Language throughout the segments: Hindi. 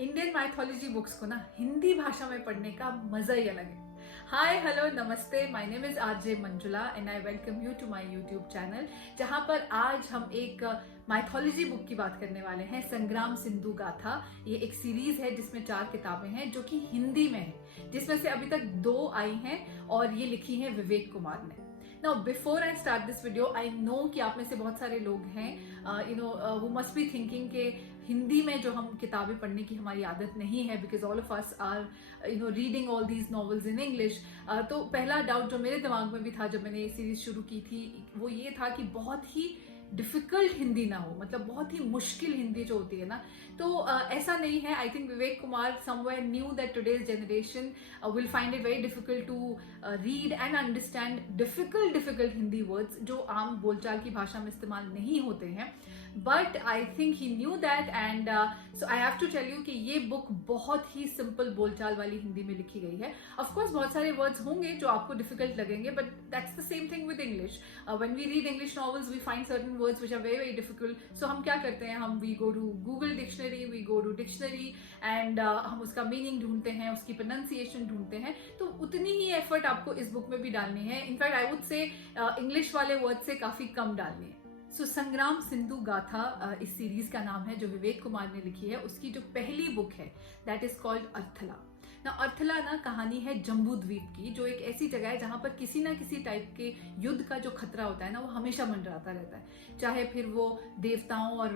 इंडियन माइथोलॉजी बुक्स को ना हिंदी भाषा में पढ़ने का मजा ही अलग है। हाय हेलो नमस्ते, my name is RJ Manjula and I welcome you to my YouTube channel, जहां पर आज हम एक माइथोलॉजी बुक की बात करने वाले हैं, संग्राम सिंधु गाथा। ये एक सीरीज है जिसमें 4 किताबें हैं जो कि हिंदी में है, जिसमें से अभी तक 2 आई हैं और ये लिखी है विवेक कुमार ने। Now, before I start this video, I know कि आप में से बहुत सारे लोग हैं, who must be thinking कि हिंदी में जो हम किताबें पढ़ने की हमारी आदत नहीं है, because all of us are reading all these novels in English। तो पहला डाउट जो मेरे दिमाग में भी था जब मैंने ये सीरीज शुरू की थी, वो ये था कि बहुत ही डिफिकल्ट हिंदी ना हो, मतलब बहुत ही मुश्किल हिंदी जो होती है ना, तो ऐसा नहीं है। I think Vivek Kumar somewhere knew that today's generation will find it very difficult to read and understand difficult Hindi words जो आम बोलचाल की भाषा में इस्तेमाल नहीं होते हैं। But I think he knew that and so I have to tell you कि ये बुक बहुत ही सिंपल बोलचाल वाली हिंदी में लिखी गई है। ऑफ कोर्स बहुत सारे वर्ड्स होंगे जो आपको डिफिकल्ट लगेंगे, but that's the same thing with English. When we read English novels we find certain words which are very difficult, so हम क्या करते हैं, हम we go to Google dictionary, we go to dictionary and हम उसका मीनिंग ढूंढते हैं, उसकी प्रोनाउंसिएशन ढूंढते हैं। तो उतनी ही एफर्ट आपको इस बुक में भी डालनी है। In fact I would say English वाले वर्ड से काफी कम डालनी है। सो संग्राम सिंधु गाथा इस सीरीज का नाम है जो विवेक कुमार ने लिखी है। उसकी जो पहली बुक है दैट इज कॉल्ड अर्थला। ना अर्थला ना कहानी है जम्बू द्वीप की, जो एक ऐसी जगह है जहां पर किसी ना किसी टाइप के युद्ध का जो खतरा होता है ना, वो हमेशा मंडराता रहता है। चाहे फिर वो देवताओं और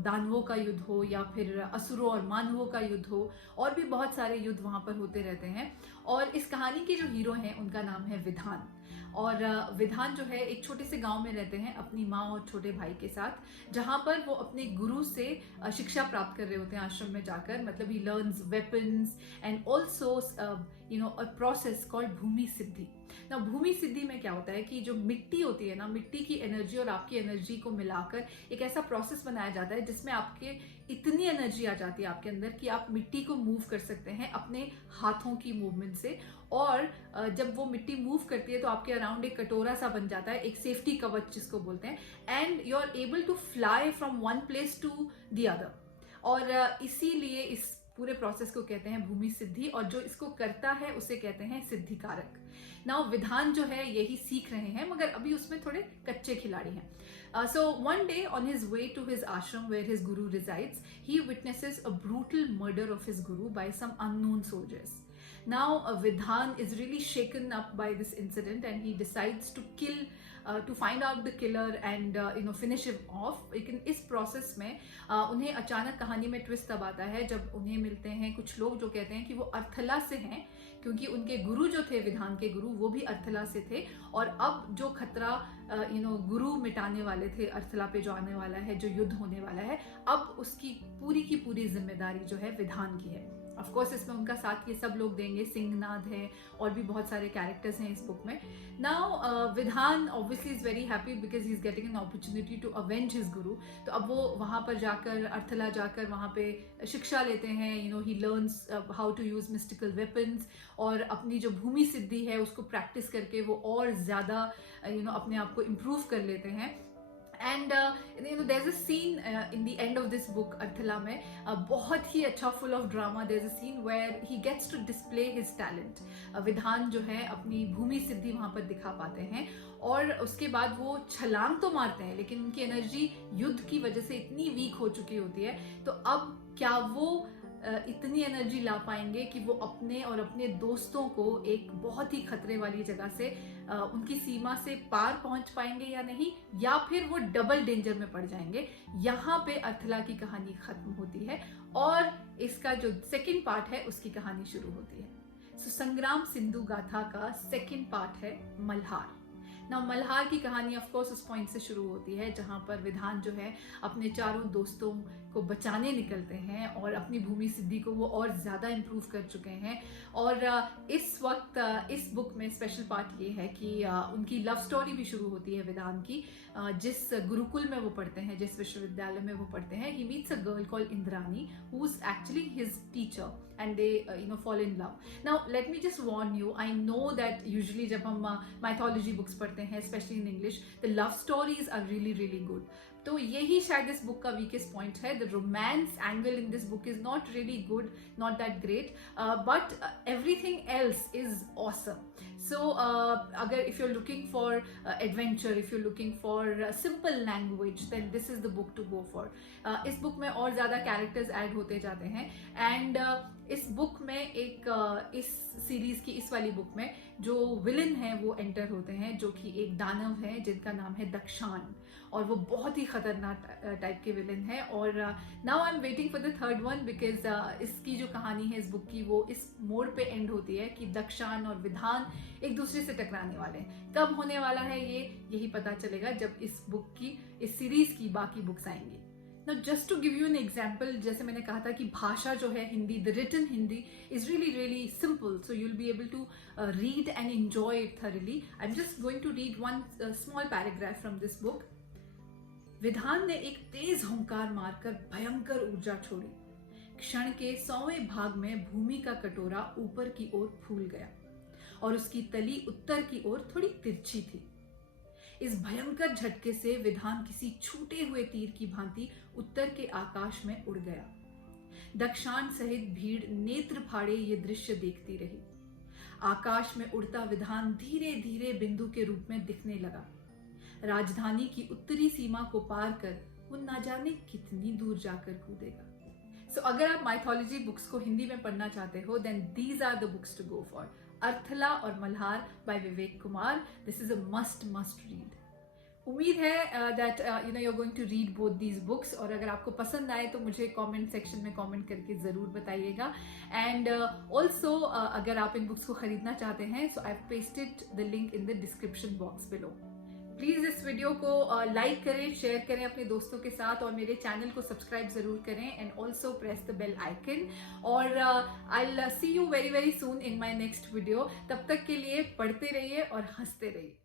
दानवों का युद्ध हो, या फिर असुरों और मानवों का युद्ध हो, और भी बहुत सारे युद्ध वहां पर होते रहते हैं। और इस कहानी के जो हीरो हैं उनका नाम है विधान। और विधान जो है एक छोटे से गांव में रहते हैं अपनी माँ और छोटे भाई के साथ, जहां पर वो अपने गुरु से शिक्षा प्राप्त कर रहे होते हैं आश्रम में जाकर। मतलब ही learns weapons and also a process called Bhumi Siddhi. ना भूमि सिद्धि में क्या होता है कि जो मिट्टी होती है ना, मिट्टी की एनर्जी और आपकी एनर्जी को मिलाकर एक ऐसा प्रोसेस बनाया जाता है जिसमें आपके इतनी एनर्जी आ जाती है आपके अंदर कि आप मिट्टी को मूव कर सकते हैं अपने हाथों की मूवमेंट से। और जब वो मिट्टी मूव करती है तो आपके अराउंड एक कटोरा सा बन जाता है, एक सेफ्टी कवच जिसको बोलते हैं, and you are able to fly from one place to the other. और इसीलिए इस पूरे प्रोसेस को कहते हैं भूमि सिद्धि, और जो इसको करता है उसे कहते हैं सिद्धिकारक। नाउ विधान जो है यही सीख रहे हैं, मगर अभी उसमें थोड़े कच्चे खिलाड़ी हैं। So one day on his way to his ashram where his guru resides, he witnesses a brutal murder of his guru by some unknown soldiers. Now Vidhan is really shaken up by this incident and he decides to find out the killer and finish him off. लेकिन इस प्रोसेस में उन्हें अचानक कहानी में ट्विस्ट तब आता है जब उन्हें मिलते हैं कुछ लोग जो कहते हैं कि वो अर्थला से हैं, क्योंकि उनके गुरु जो थे, विधान के गुरु, वो भी अर्थला से थे। और अब जो खतरा गुरु मिटाने वाले थे, अर्थला पे जो आने वाला है, जो युद्ध होने वाला है, अब उसकी पूरी की पूरी जिम्मेदारी जो है विधान की है। ऑफ कोर्स इसमें उनका साथ ये सब लोग देंगे, सिंहनाद है और भी बहुत सारे कैरेक्टर्स हैं इस बुक में। Now Vidhan obviously is very happy because he is getting an opportunity to avenge his guru. तो अब वो वहां पर जाकर, अर्थला जाकर वहां पे शिक्षा लेते हैं। He learns how to use mystical weapons, और अपनी जो भूमि सिद्धि है उसको प्रैक्टिस करके वो और ज्यादा अपने आप को इम्प्रूव कर लेते हैं। And there's a scene in the end of this book अर्थला में, बहुत ही अच्छा, full of drama. there's a scene where he gets to display his talent। विधान जो है अपनी भूमि सिद्धि वहां पर दिखा पाते हैं, और उसके बाद वो छलांग तो मारते हैं, लेकिन उनकी एनर्जी युद्ध की वजह से इतनी वीक हो चुकी होती है। तो अब क्या वो इतनी एनर्जी ला पाएंगे कि वो अपने और अपने दोस्तों को एक बहुत ही खतरे वाली जगह से, उनकी सीमा से पार पहुंच पाएंगे या नहीं, या फिर वो डबल डेंजर में पड़ जाएंगे। यहाँ पे अर्थला की कहानी खत्म होती है और इसका जो सेकंड पार्ट है उसकी कहानी शुरू होती है। सो संग्राम सिंधु गाथा का सेकंड पार्ट है मल्हार। ना मल्हार की कहानी ऑफ कोर्स उस पॉइंट से शुरू होती है जहां पर विधान जो है अपने चारों दोस्तों को बचाने निकलते हैं, और अपनी भूमि सिद्धि को वो और ज्यादा इम्प्रूव कर चुके हैं। और इस वक्त इस बुक में स्पेशल पार्ट ये है कि उनकी लव स्टोरी भी शुरू होती है विधान की। जिस गुरुकुल में वो पढ़ते हैं, जिस विश्वविद्यालय में वो पढ़ते हैं, he meets a girl called Indrani who is actually his teacher and they fall in love. Now let me just warn you, I know that usually जब हम mythology books पढ़ते हैं, especially in English, the love stories are really good. तो यही शायद इस बुक का वीकेस्ट पॉइंट है. The romance angle in this book is not really good, not that great, but everything else is awesome. So अगर if you're looking for adventure, if you're looking for simple language, then this is the book to go for. इस बुक में और ज़्यादा कैरेक्टर्स ऐड होते जाते हैं एंड इस बुक में एक इस सीरीज की इस वाली बुक में जो विलन है वो एंटर होते हैं, जो कि एक दानव है जिनका नाम है दक्षान, और वो बहुत ही खतरनाक टाइप के विलन है. और now I am waiting for the third one because इसकी जो कहानी है इस बुक की वो इस मोड़ पे एंड होती है कि दक्षान और विधान एक दूसरे से टकराने वाले हैं. कब होने वाला है ये यही पता चलेगा जब इस बुक की, इस सीरीज की बाकी बुक्स आएंगी. Now, just to give you an example, जैसे मैंने कहा था कि भाषा जो है Hindi, the written Hindi is really really simple, so you'll be able to read and enjoy it thoroughly. I'm just going to read one small paragraph from this book. विधान ने एक तेज हुंकार मारकर भयंकर ऊर्जा छोड़ी. क्षण के 100वें भाग में भूमि का कटोरा ऊपर की ओर फूल गया और उसकी तली उत्तर की ओर थोड़ी तिरछी थी. इस भयंकर झटके से विधान किसी छूटे हुए तीर की भांति उत्तर के आकाश में उड़ गया. दक्षान सहित भीड़ नेत्र फाड़े ये दृश्य देखती रही. आकाश में उड़ता विधान धीरे धीरे बिंदु के रूप में दिखने लगा. राजधानी की उत्तरी सीमा को पार कर वो ना जाने कितनी दूर जाकर कूदेगा. सो अगर आप माइथोलॉजी बुक्स को हिंदी में पढ़ना चाहते हो, then these are the books to go for. Arthla और Malhar by Vivek Kumar. This is a must read. उम्मीद है that you know you are going to read both these books, और अगर आपको पसंद आए तो मुझे कमेंट सेक्शन में कमेंट करके ज़रूर बताइएगा. एंड ऑल्सो अगर आप इन बुक्स को खरीदना चाहते हैं, so I have pasted the link in the description box below. Please इस वीडियो को लाइक करें, शेयर करें अपने दोस्तों के साथ, और मेरे चैनल को सब्सक्राइब ज़रूर करें. And also press the bell icon. और I will see you very very soon in my next video. तब तक के लिए पढ़ते रहिए और हंसते रहिए.